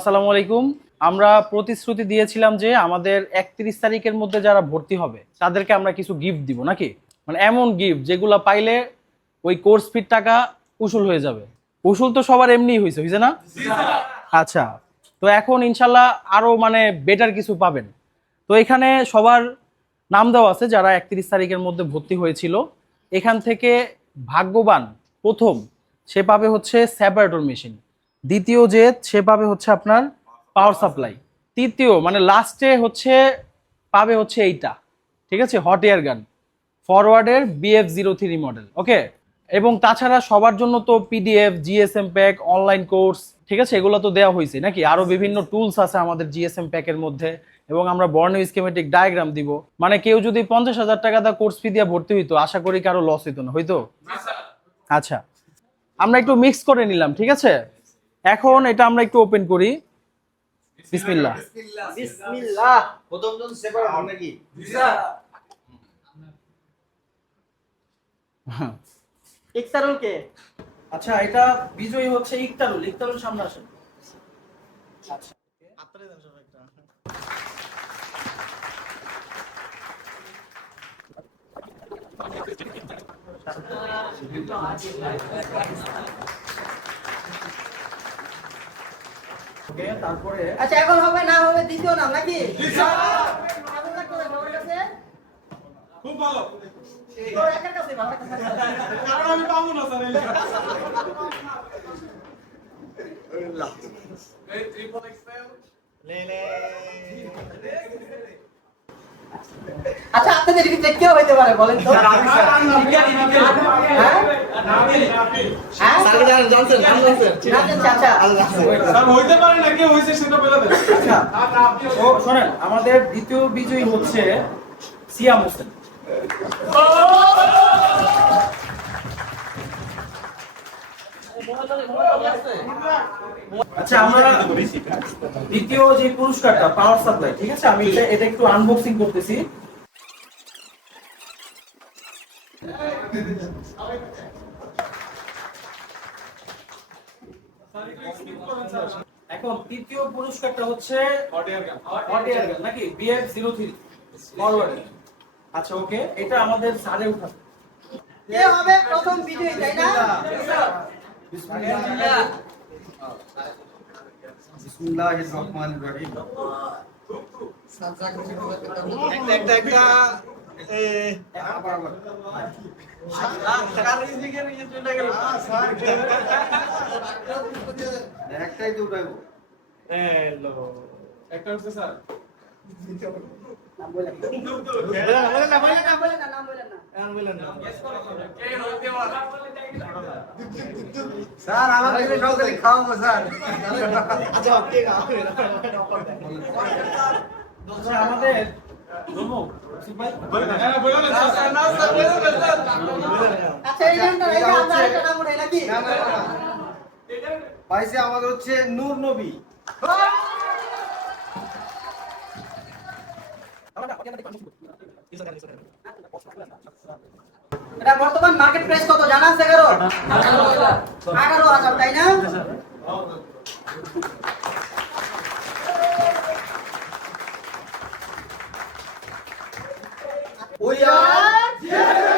আসসালামু আলাইকুম। আমরা প্রতিশ্রুতি দিয়েছিলাম যে আমাদের 31 তারিখের মধ্যে যারা ভর্তি হবে তাদেরকে আমরা কিছু গিফট দিব নাকি, মানে এমন গিফট যেগুলো পাইলে ওই কোর্স ফির টাকা উসুল হয়ে যাবে। উসুল তো সবার এমনিই হয়েছে না? আচ্ছা, তো এখন ইনশাল্লাহ আরো মানে বেটার কিছু পাবেন। তো এখানে সবার নাম দেওয়া আছে যারা 31 তারিখের মধ্যে ভর্তি হয়েছিল। এখান থেকে ভাগ্যবান প্রথম সে পাবে হচ্ছে সেপারেটর মেশিন, দ্বিতীয় যে সে পাবে হচ্ছে আপনার পাওয়ার সাপ্লাই, তৃতীয় মানে লাস্টে হচ্ছে পাবে হচ্ছে এইটা, ঠিক আছে, হট এয়ার গান ফরওয়ার্ডের BF03 মডেল। ওকে, এবং তাছাড়া সবার জন্য তো PDF, GSM pack, online course, ঠিক আছে, এগুলো তো দেওয়া হয়েছে নাকি। আরো বিভিন্ন টুলস আছে আমাদের GSM প্যাকের মধ্যে, এবং আমরা বর্ণীয় স্কিমেটিক ডায়াগ্রাম দিব। মানে কেউ যদি 50,000 টাকা দা কোর্স ফি দিয়ে ভর্তি হইতো, আশা করি কারো লস হইতো না, হইতো? আচ্ছা, আমরা একটু মিক্স করে নিলাম, ঠিক আছে। এখন এটা আমরা একটু ওপেন করি। বিসমিল্লাহ। বিসমিল্লাহ। প্রথম জন সেপার নাকি? হ্যাঁ, ইকতারুল কে? আচ্ছা, এটা বিজয়ী হচ্ছে ইকতারুল। ইকতারুল সামনে আসেন। আচ্ছা, আপনারে দেন সব একটা। ওকে, তারপরে আচ্ছা এখন হবে না হবে দ্বিতীয় নাম নাকি? কেমন লাগতো সবার কাছে? খুব ভালো। তো একার কাছে ভালো লাগতো। কারণ আমি পাবো না স্যার এই ট্রিপল এক্সেল লেলে। আচ্ছা আপনাদের কি কেউ হইতে পারে বলেন তো? হ্যাঁ? হ্যাঁ? স্যার জানছেন নাম জানছেন? জানতেন চাচা? স্যার হইতে পারে না কে হইছে সেটা বলে দেন। আচ্ছা, আর না আপনি ও শোনেন, আমাদের দ্বিতীয় বিজয়ী হচ্ছে সিয়াম হোসেন। আচ্ছা, আমরা দ্বিতীয় যে পুরস্কারটা পাওয়ার সাপ্লাই, ঠিক আছে, আমি এটা একটু আনবক্সিং করতেছি। এখন তৃতীয় পুরস্কারটা হচ্ছে হট এয়ার গান। হট এয়ার গান নাকি, BF03 ফরওয়ার্ড। আচ্ছা, ওকে, এটা আমাদের সারে উঠাবে। কে হবে প্রথম বিজয়ী তাই না? বিসমিল্লাহির রহমানির রহিম। একটা আবার একটাই তো উঠাইবো। হ্যালো একটা হচ্ছে স্যার নাম বলেন না। নাম বলেন না। কে হইতে পারে স্যার আমাকে সকালে খাওয়াবো স্যার। আচ্ছা ওকে খাওয়াবেন। আচ্ছা, আমাদের রুমু, রসিক ভাই, হ্যাঁ বলে দেন স্যার না স্যার বলে দেন স্যার আচ্ছা এই নামটা রাইখা আমরা আরেকটা নাম উঠাই নাকি? না না না পাইছে আমাদের হচ্ছে নূর নবী। এটা বর্তমান মার্কেট প্রাইস কত জানা আছে কারো? 11,000 তাই না? We are